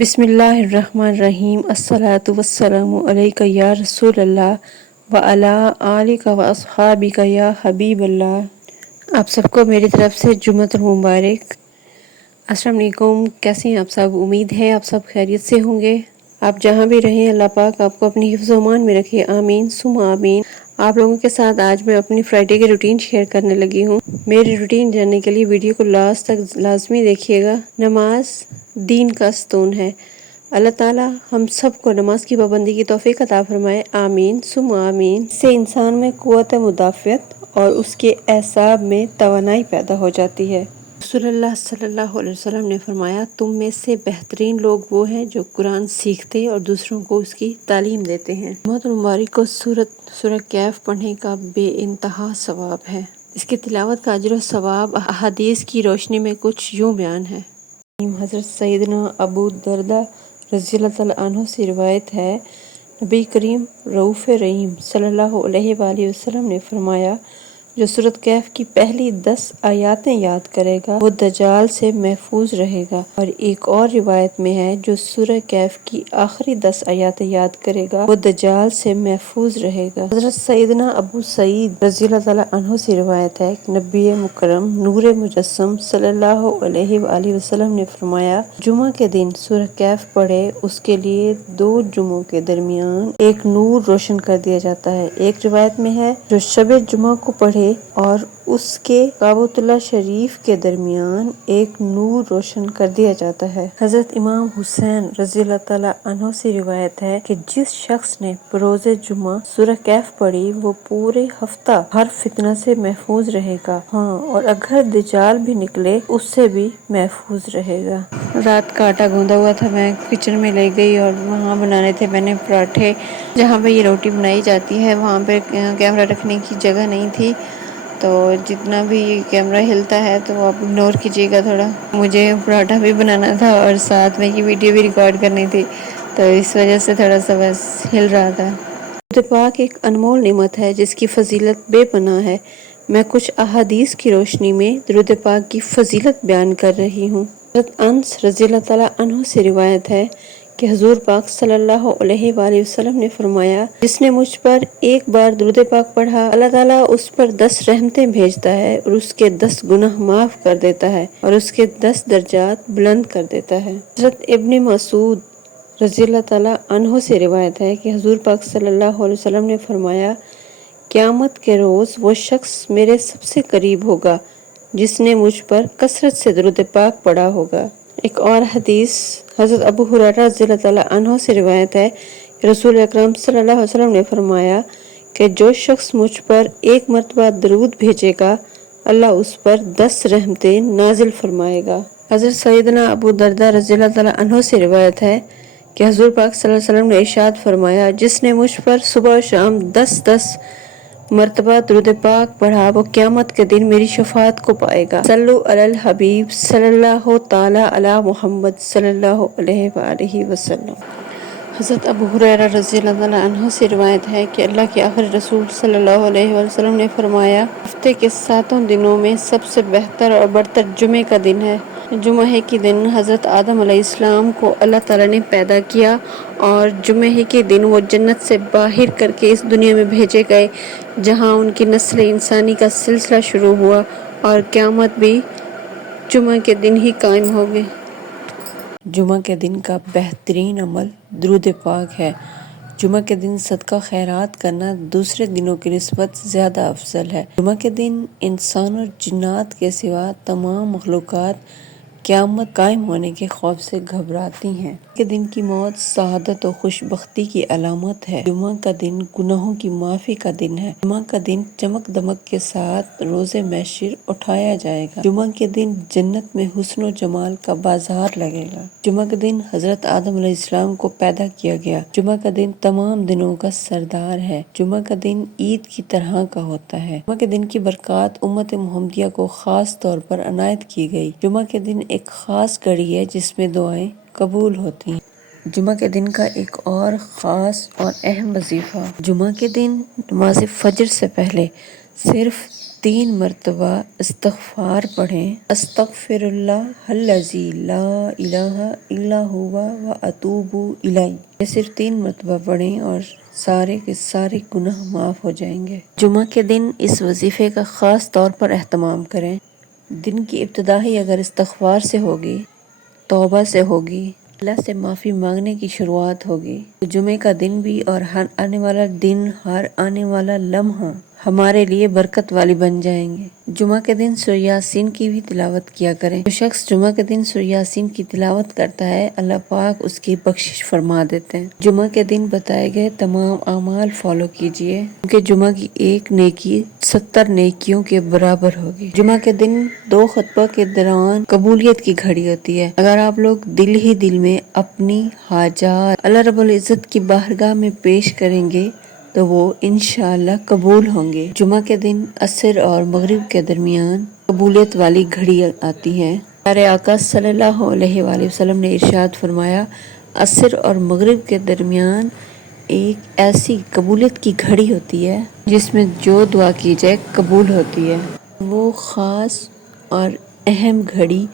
بسم اللہ الرحمن الرحیم۔ الصلاۃ والسلام علیک یا رسول اللہ وعلی آلک و اصحابک یا حبیب اللہ۔ آپ سب کو میری طرف سے جمعۃ المبارک۔ السلام علیکم، کیسے ہیں آپ سب؟ امید ہے آپ سب خیریت سے ہوں گے۔ آپ جہاں بھی رہیں اللہ پاک آپ کو اپنی حفظ و امان میں رکھے، آمین ثم آمین۔ آپ لوگوں کے ساتھ آج میں اپنی فرائیڈے کی روٹین شیئر کرنے لگی ہوں۔ میری روٹین جاننے کے لیے ویڈیو کو لاسٹ تک لازمی دیکھیے گا۔ نماز دین کا ستون ہے۔ اللہ تعالیٰ ہم سب کو نماز کی پابندی کی توفیق عطا فرمائے، آمین ثم آمین۔ اس سے انسان میں قوت مدافعت اور اس کے اعصاب میں توانائی پیدا ہو جاتی ہے۔ رسول اللہ صلی اللہ علیہ وسلم نے فرمایا، تم میں سے بہترین لوگ وہ ہیں جو قرآن سیکھتے اور دوسروں کو اس کی تعلیم دیتے ہیں۔ جمعۃ المبارک کو سورہ کہف پڑھنے کا بے انتہا ثواب ہے۔ اس کی تلاوت کا اجر و ثواب احادیث کی روشنی میں کچھ یوں بیان ہے۔ حضرت سیدنا ابو درداء رضی اللہ تعالیٰ عنہ سے روایت ہے، نبی کریم رؤوف رحیم صلی اللہ علیہ وآلہ وسلم نے فرمایا، جو سورۃ کہف کی پہلی 10 آیاتیں یاد کرے گا وہ دجال سے محفوظ رہے گا، اور ایک اور روایت میں ہے جو سورہ کہف کی آخری 10 آیاتیں یاد کرے گا وہ دجال سے محفوظ رہے گا۔ حضرت سیدنا ابو سعید رضی اللہ تعالیٰ عنہ سے روایت ہے کہ نبی مکرم نور مجسم صلی اللہ علیہ وآلہ وسلم نے فرمایا، جمعہ کے دن سورہ کہف پڑھے اس کے لیے 2 جمعوں کے درمیان ایک نور روشن کر دیا جاتا ہے۔ ایک روایت میں ہے، جو شب جمعہ کو پڑھے اور اس کے کعبۃ اللہ شریف کے درمیان ایک نور روشن کر دیا جاتا ہے۔ حضرت امام حسین رضی اللہ تعالیٰ عنہ سے روایت ہے کہ جس شخص نے بروز جمعہ سورہ کہف پڑھی وہ پورے ہفتہ ہر فتنہ سے محفوظ رہے گا، ہاں اور اگر دجال بھی نکلے اس سے بھی محفوظ رہے گا۔ رات کا آٹا گوندا ہوا تھا، میں کچن میں لے گئی اور وہاں بنانے تھے میں نے پراٹھے۔ جہاں پہ یہ روٹی بنائی جاتی ہے وہاں پہ کیمرہ رکھنے کی جگہ نہیں تھی، تو جتنا بھی کیمرہ ہلتا ہے تو آپ اگنور کیجیے گا تھوڑا۔ مجھے پراٹھا بھی بنانا تھا اور ساتھ میں یہ ویڈیو بھی ریکارڈ کرنی تھی، تو اس وجہ سے تھوڑا سا بس ہل رہا تھا۔ درود پاک ایک انمول نعمت ہے جس کی فضیلت بے پناہ ہے۔ میں کچھ احادیث کی روشنی میں درود پاک کی فضیلت بیان کر رہی ہوں۔ حضرت انس رضی اللہ تعالیٰ عنہ سے روایت ہے کہ حضور پاک صلی اللہ علیہ وآلہ وسلم نے فرمایا، جس نے مجھ پر ایک بار درود پاک پڑھا اللہ تعالیٰ اس پر 10 رحمتیں بھیجتا ہے اور اس کے 10 گناہ معاف کر دیتا ہے اور اس کے 10 درجات بلند کر دیتا ہے۔ حضرت ابن مسعود رضی اللہ تعالیٰ عنہ سے روایت ہے کہ حضور پاک صلی اللہ علیہ وسلم نے فرمایا، قیامت کے روز وہ شخص میرے سب سے قریب ہوگا جس نے مجھ پر کثرت سے درود پاک پڑھا ہوگا۔ ایک اور حدیث حضرت ابو ہریرہ رضی اللہ تعالیٰ عنہ سے روایت ہے کہ رسول اکرم صلی اللہ علیہ وسلم نے فرمایا کہ جو شخص مجھ پر ایک مرتبہ درود بھیجے گا اللہ اس پر 10 رحمتیں نازل فرمائے گا۔ حضرت سیدنا ابو درداء رضی اللہ تعالیٰ عنہ سے روایت ہے کہ حضور پاک صلی اللہ علیہ وسلم نے ارشاد فرمایا، جس نے مجھ پر صبح و شام 10 مرتبہ درود پاک پڑھا وہ قیامت کے دن میری شفاعت کو پائے گا۔ صلو علی الحبیب صلی اللہ تعالی علی محمد صلی اللہ علیہ وآلہ وسلم۔ حضرت ابو ہریرہ رضی اللہ تعالیٰ عنہ سے روایت ہے کہ اللہ کے آخری رسول صلی اللہ علیہ وآلہ وسلم نے فرمایا، ہفتے کے 7 دنوں میں سب سے بہتر اور برتر جمعے کا دن ہے۔ جمعہ کے دن حضرت آدم علیہ السلام کو اللہ تعالیٰ نے پیدا کیا اور جمعہ کے دن وہ جنت سے باہر کر کے اس دنیا میں بھیجے گئے، جہاں ان کی نسل انسانی کا سلسلہ شروع ہوا اور قیامت بھی جمعہ کے دن ہی قائم ہوگی۔ جمعہ کے دن کا بہترین عمل درود پاک ہے۔ جمعہ کے دن صدقہ خیرات کرنا دوسرے دنوں کی نسبت زیادہ افضل ہے۔ جمعہ کے دن انسان اور جنات کے سوا تمام مخلوقات قیامت قائم ہونے کے خوف سے گھبراتی ہیں۔ جمعہ کے دن کی موت سعادت و خوش بختی کی علامت ہے۔ جمعہ کا دن گناہوں کی معافی کا دن ہے۔ جمعہ کا دن چمک دمک کے ساتھ روز محشر اٹھایا جائے گا۔ جمعہ کے دن جنت میں حسن و جمال کا بازار لگے گا۔ جمعہ کے دن حضرت آدم علیہ السلام کو پیدا کیا گیا۔ جمعہ کا دن تمام دنوں کا سردار ہے۔ جمعہ کا دن عید کی طرح کا ہوتا ہے۔ جمعہ کے دن کی برکات امت محمدیہ کو خاص طور پر عنایت کی گئی۔ جمعہ کے دن ایک خاص گھڑی ہے جس میں دعائیں قبول ہوتی ہیں۔ جمعہ کے دن کا ایک اور خاص اور اہم وظیفہ، جمعہ کے دن نماز فجر سے پہلے صرف 3 مرتبہ استغفار پڑھیں، استغفر اللہ الذی لا الہ الا هو واتوب الیہ، یہ صرف 3 مرتبہ پڑھیں اور سارے کے سارے گناہ معاف ہو جائیں گے۔ جمعہ کے دن اس وظیفے کا خاص طور پر اہتمام کریں۔ دن کی ابتدا ہی اگر استغفار سے ہوگی، توبہ سے ہوگی، اللہ سے معافی مانگنے کی شروعات ہوگی، تو جمعے کا دن بھی اور ہر آنے والا دن، ہر آنے والا لمحہ ہمارے لیے برکت والی بن جائیں گے۔ جمعہ کے دن سورہ یاسین کی بھی تلاوت کیا کریں۔ جو شخص جمعہ کے دن سورہ یاسین کی تلاوت کرتا ہے، اللہ پاک اس کی بخشش فرما دیتے ہیں۔ جمعہ کے دن بتائے گئے تمام اعمال فالو کیجئے، کیونکہ جمعہ کی ایک نیکی 70 نیکیوں کے برابر ہوگی۔ جمعہ کے دن 2 خطبہ کے دوران قبولیت کی گھڑی ہوتی ہے۔ اگر آپ لوگ دل ہی دل میں اپنی حاجات اللہ رب العزت کی بارگاہ میں پیش کریں گے تو وہ انشاءاللہ قبول ہوں گے۔ جمعہ کے دن عصر اور مغرب کے درمیان قبولیت والی گھڑی آتی ہے۔ پیارے آقا صلی اللہ علیہ وآلہ وسلم نے ارشاد فرمایا، عصر اور مغرب کے درمیان ایک ایسی قبولیت کی گھڑی ہوتی ہے جس میں جو دعا کی جائے قبول ہوتی ہے۔ وہ خاص اور اہم گھڑی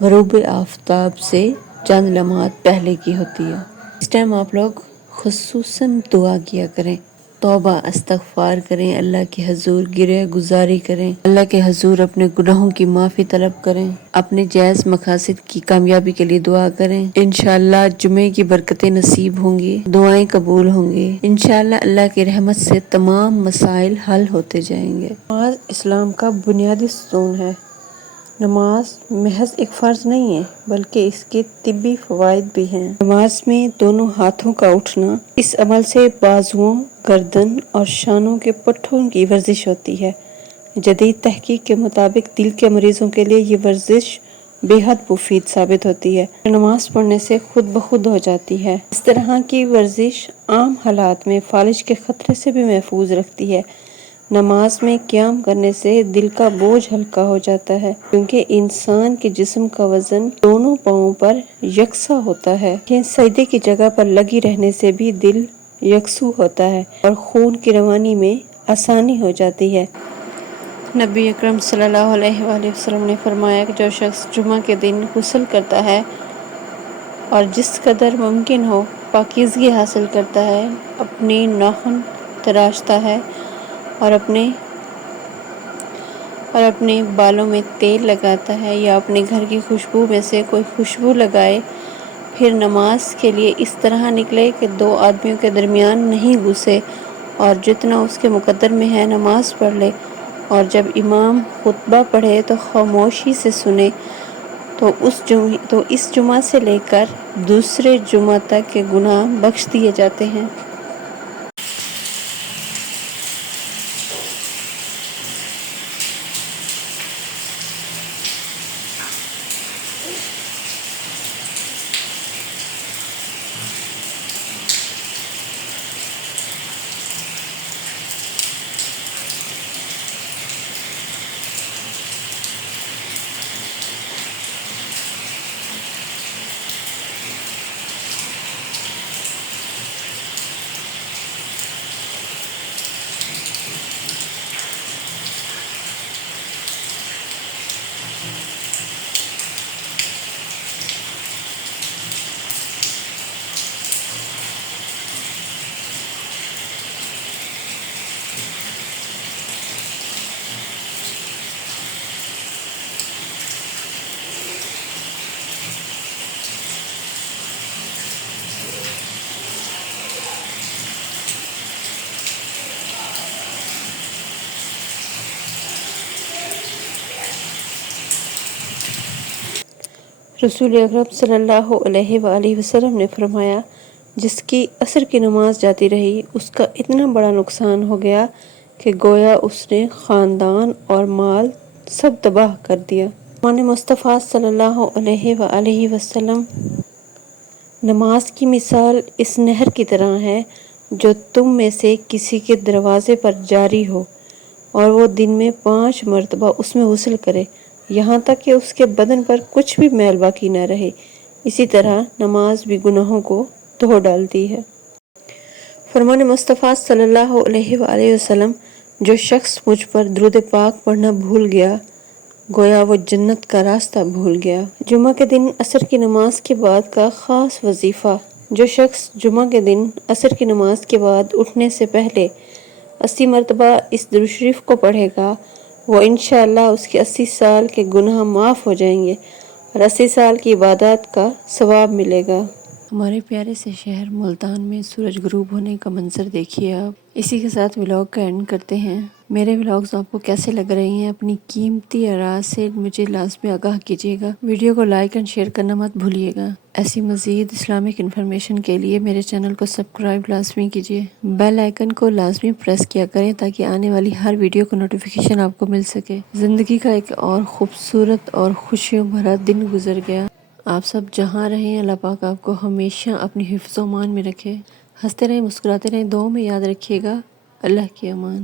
غروب آفتاب سے چند لمحات پہلے کی ہوتی ہے۔ اس ٹائم آپ لوگ خصوصاً دعا کیا کریں، توبہ استغفار کریں، اللہ کے حضور گرہ گزاری کریں، اللہ کے حضور اپنے گناہوں کی معافی طلب کریں، اپنے جائز مقاصد کی کامیابی کے لیے دعا کریں۔ انشاءاللہ جمعے کی برکتیں نصیب ہوں گی، دعائیں قبول ہوں گی، انشاءاللہ اللہ کی رحمت سے تمام مسائل حل ہوتے جائیں گے۔ نماز اسلام کا بنیادی ستون ہے۔ نماز محض ایک فرض نہیں ہے بلکہ اس کے طبی فوائد بھی ہیں۔ نماز میں دونوں ہاتھوں کا اٹھنا، اس عمل سے بازوؤں، گردن اور شانوں کے پٹھوں کی ورزش ہوتی ہے۔ جدید تحقیق کے مطابق دل کے مریضوں کے لیے یہ ورزش بے حد مفید ثابت ہوتی ہے۔ نماز پڑھنے سے خود بخود ہو جاتی ہے۔ اس طرح کی ورزش عام حالات میں فالج کے خطرے سے بھی محفوظ رکھتی ہے۔ نماز میں قیام کرنے سے دل کا بوجھ ہلکا ہو جاتا ہے، کیونکہ انسان کے جسم کا وزن دونوں پاؤں پر یکساں ہوتا ہے۔ سجدے کی جگہ پر لگی رہنے سے بھی دل یکسو ہوتا ہے اور خون کی روانی میں آسانی ہو جاتی ہے۔ نبی اکرم صلی اللہ علیہ وآلہ وسلم نے فرمایا کہ جو شخص جمعہ کے دن غسل کرتا ہے اور جس قدر ممکن ہو پاکیزگی حاصل کرتا ہے، اپنی ناخن تراشتا ہے اور اپنے بالوں میں تیل لگاتا ہے یا اپنے گھر کی خوشبو میں سے کوئی خوشبو لگائے، پھر نماز کے لیے اس طرح نکلے کہ 2 آدمیوں کے درمیان نہیں گھسے اور جتنا اس کے مقدر میں ہے نماز پڑھ لے، اور جب امام خطبہ پڑھے تو خاموشی سے سنے، تو اس جمعہ سے لے کر دوسرے جمعہ تک کے گناہ بخش دیے جاتے ہیں۔ رسول اکرم صلی اللہ علیہ وآلہ وسلم نے فرمایا، جس کی عصر کی نماز جاتی رہی اس کا اتنا بڑا نقصان ہو گیا کہ گویا اس نے خاندان اور مال سب تباہ کر دیا۔ ہمارے مصطفیٰ صلی اللہ علیہ وآلہ وسلم نماز کی مثال اس نہر کی طرح ہے جو تم میں سے کسی کے دروازے پر جاری ہو اور وہ دن میں 5 مرتبہ اس میں غسل کرے، یہاں تک کہ اس کے بدن پر کچھ بھی میل باقی نہ رہے۔ اسی طرح نماز بھی گناہوں کو دھو ڈالتی ہے۔ فرمان مصطفیٰ صلی اللہ علیہ وآلہ وسلم، جو شخص مجھ پر درود پاک پڑھنا بھول گیا گویا وہ جنت کا راستہ بھول گیا۔ جمعہ کے دن عصر کی نماز کے بعد کا خاص وظیفہ۔ جو شخص جمعہ کے دن عصر کی نماز کے بعد اٹھنے سے پہلے 80 مرتبہ اس درود شریف کو پڑھے گا وہ انشاءاللہ اس کے 80 سال کے گناہ معاف ہو جائیں گے اور 80 سال کی عبادات کا ثواب ملے گا۔ ہمارے پیارے سے شہر ملتان میں سورج غروب ہونے کا منظر دیکھیے آپ۔ اسی کے ساتھ ولاگ کا اینڈ کرتے ہیں۔ میرے ولاگز آپ کو کیسے لگ رہے ہیں اپنی قیمتی آراء سے مجھے لازمی آگاہ کیجیے گا۔ ویڈیو کو لائک اینڈ شیئر کرنا مت بھولیے گا۔ ایسی مزید اسلامک انفارمیشن کے لیے میرے چینل کو سبسکرائب لازمی کیجیے۔ بیل آئیکن کو لازمی پریس کیا کریں تاکہ آنے والی ہر ویڈیو کو نوٹیفیکیشن آپ کو مل سکے۔ زندگی کا ایک اور خوبصورت اور خوشیوں بھرا دن گزر گیا۔ آپ سب جہاں رہیں اللہ پاک آپ کو ہمیشہ اپنی حفظ و امان میں رکھے۔ ہنستے رہیں، مسکراتے رہیں، دعاؤں میں یاد رکھیے گا۔ اللہ کی امان۔